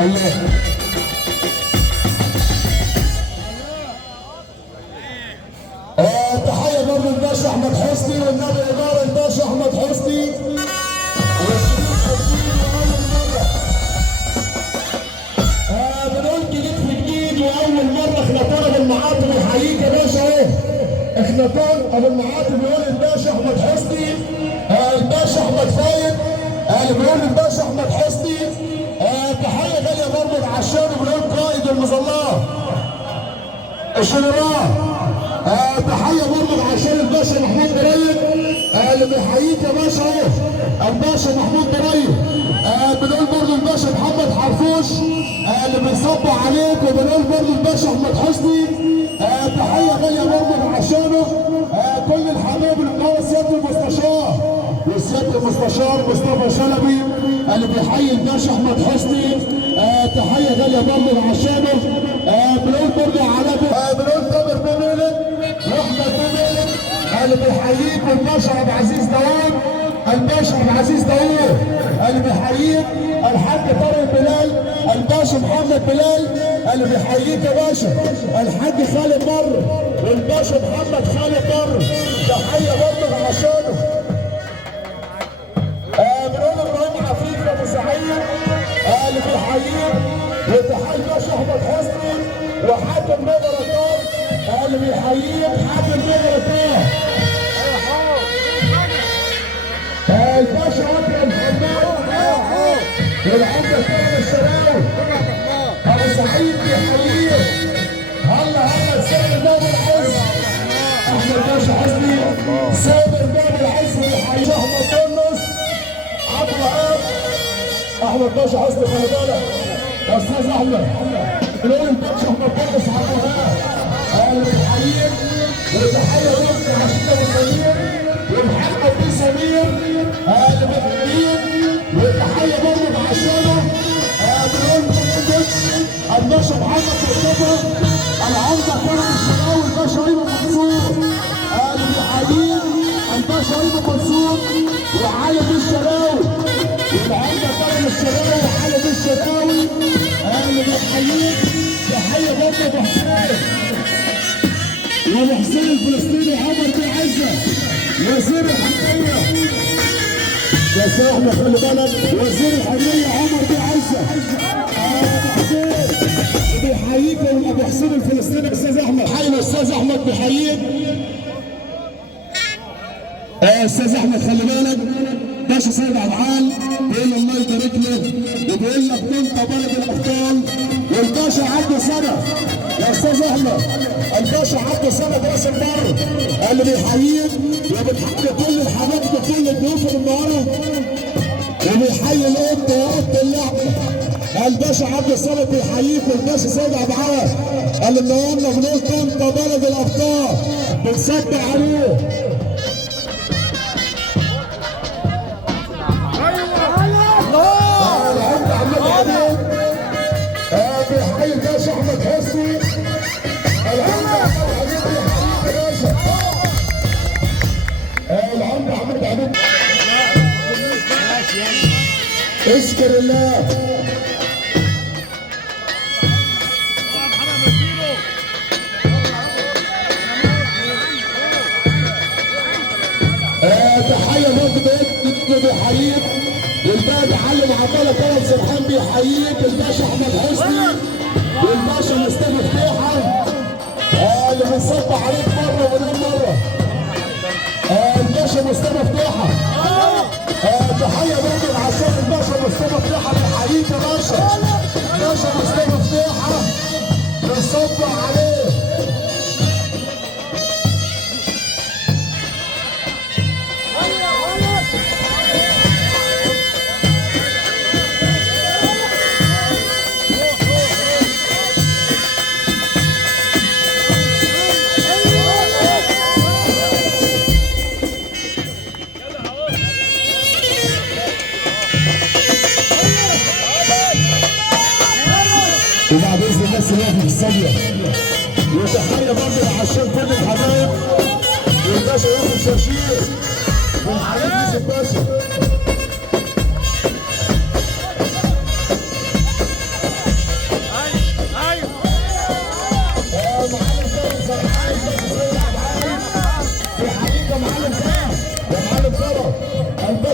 الله. تحية برضه الباشا أحمد حسني والنائب الإداري الباشا أحمد حسني. بنقول جديد في جديد وأول مرة إخناتون أبو المعاطي بيحييك يا باشا أهو. إخناتون أبو المعاطي بيقول الباشا أحمد حسني، الباشا أحمد فايد اللي بيقول الباشا أحمد حسني. تحية غالية برضه العشان بنقول قائد المظلات الجنرال. تحية برضه عشان الباشا محمود قريب اللي بيحييك يا باشا اهو الباشا محمود قريب. بنقول برضه الباشا محمد حرفوش اللي بيصبح عليك، وبنقول برضه الباشا احمد حسني. تحية غالية برضه عشانه كل الحبايب اللي هو سيادة المستشار وسيادة المستشار مصطفى شلبي اللي بيحيي الباشا احمد حسني. تحية غالية برضه عشانه. بنقول برضه على بنقول تامر بميلك واحمد بميلك اللي بيحييك، والباشا عبد العزيز داوود الباشا عبد العزيز داوود اللي بيحييك، الحاج طارق بلال الباشا محمد بلال اللي بيحييك يا باشا، الحاج خالد مر والباشا محمد خالد مر. تحية برضه عشانه. بنقول ابراهيم عفيف ابو سعيد اللي بيحييك، وتحية الباشا احمد حسني وحاكم نظر الطار اللي بيحييك، حاكم نظر الطار. الباشا اكرم حماد والعمده كرم الشراوي ابو سعيد بيحييك. هلا هلا سامر باب العز احمد باشا حسني، سامر باب العز بيحييك. احمد تونس عبد الوهاب احمد باشا حسني، خلي بالك يا استاذ احمد. بنقول الباشا احمد تونس عبد الوهاب اللي بيحييك، وتحيه برضه عشان ابو سمير ومحمد بن سمير اللي بيحييك، وتحيه برضه عشانه. بنقول الباشا محمد مصطفى العمده كرم الشراوي، الباشا ايمن منصور اللي بيحييك، الباشا ايمن منصور وعلي بن الشراوي والعمده كرم الشراوي وعلي بن الشراوي اللي بيحييك. تحيه برضه ابو حسين وابو حسين الفلسطيني عمر بن عزه وزير الحريه يا سيدنا، خلي بالك وزير الحريه عمر بن عزه. ابو حسين بيحييك ابو حسين الفلسطيني استاذ احمد. حي الاستاذ احمد بيحييك. استاذ احمد خلي بالك باشا سيد عبعال بيقول الله يبارك له، وبيقول لك انت بلد الابطال، والباشا عبد سنه يا استاذ احمد، الباشا عبد سنه راس البر اللي بيحييك، وبتحيي كل الحبايب وكل الضيوف اللي النهارده، وبيحيي القط وقط اللعبه. الباشا عبد الصمد بيحييك، والباشا سيد عبعال اللي النهارده بنقول انت بلد الابطال بنصدق عليه. بيحيي الباشا احمد حسني العمده حبيب بيحييك يا باشا. العمده احمد حبيب اشكر الله. تحيه برضه بيحييك، والباشا علم عطله كرم سرحان بيحييك، الباشا احمد حسني والباشا مصطفى فتيحه اللي بنصبح عليك مره ولين مره. الباشا مصطفى فتيحه. تحيه برضه عشان الباشا مصطفى فتيحه بيحييك يا باشا. الباشا مصطفى فتيحه بنصبح عليه. وبعد اذن الناس اللي واقفه في الثانيه، وتحيه برضه عشان كل الحبايب، والباشا يوسف شرشير والحبيب يوسف باشا.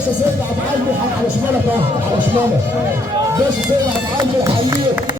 باشا سيد عبد العال على شمالك اهو، على شمالك. باشا سيد عبد العال بيحييك.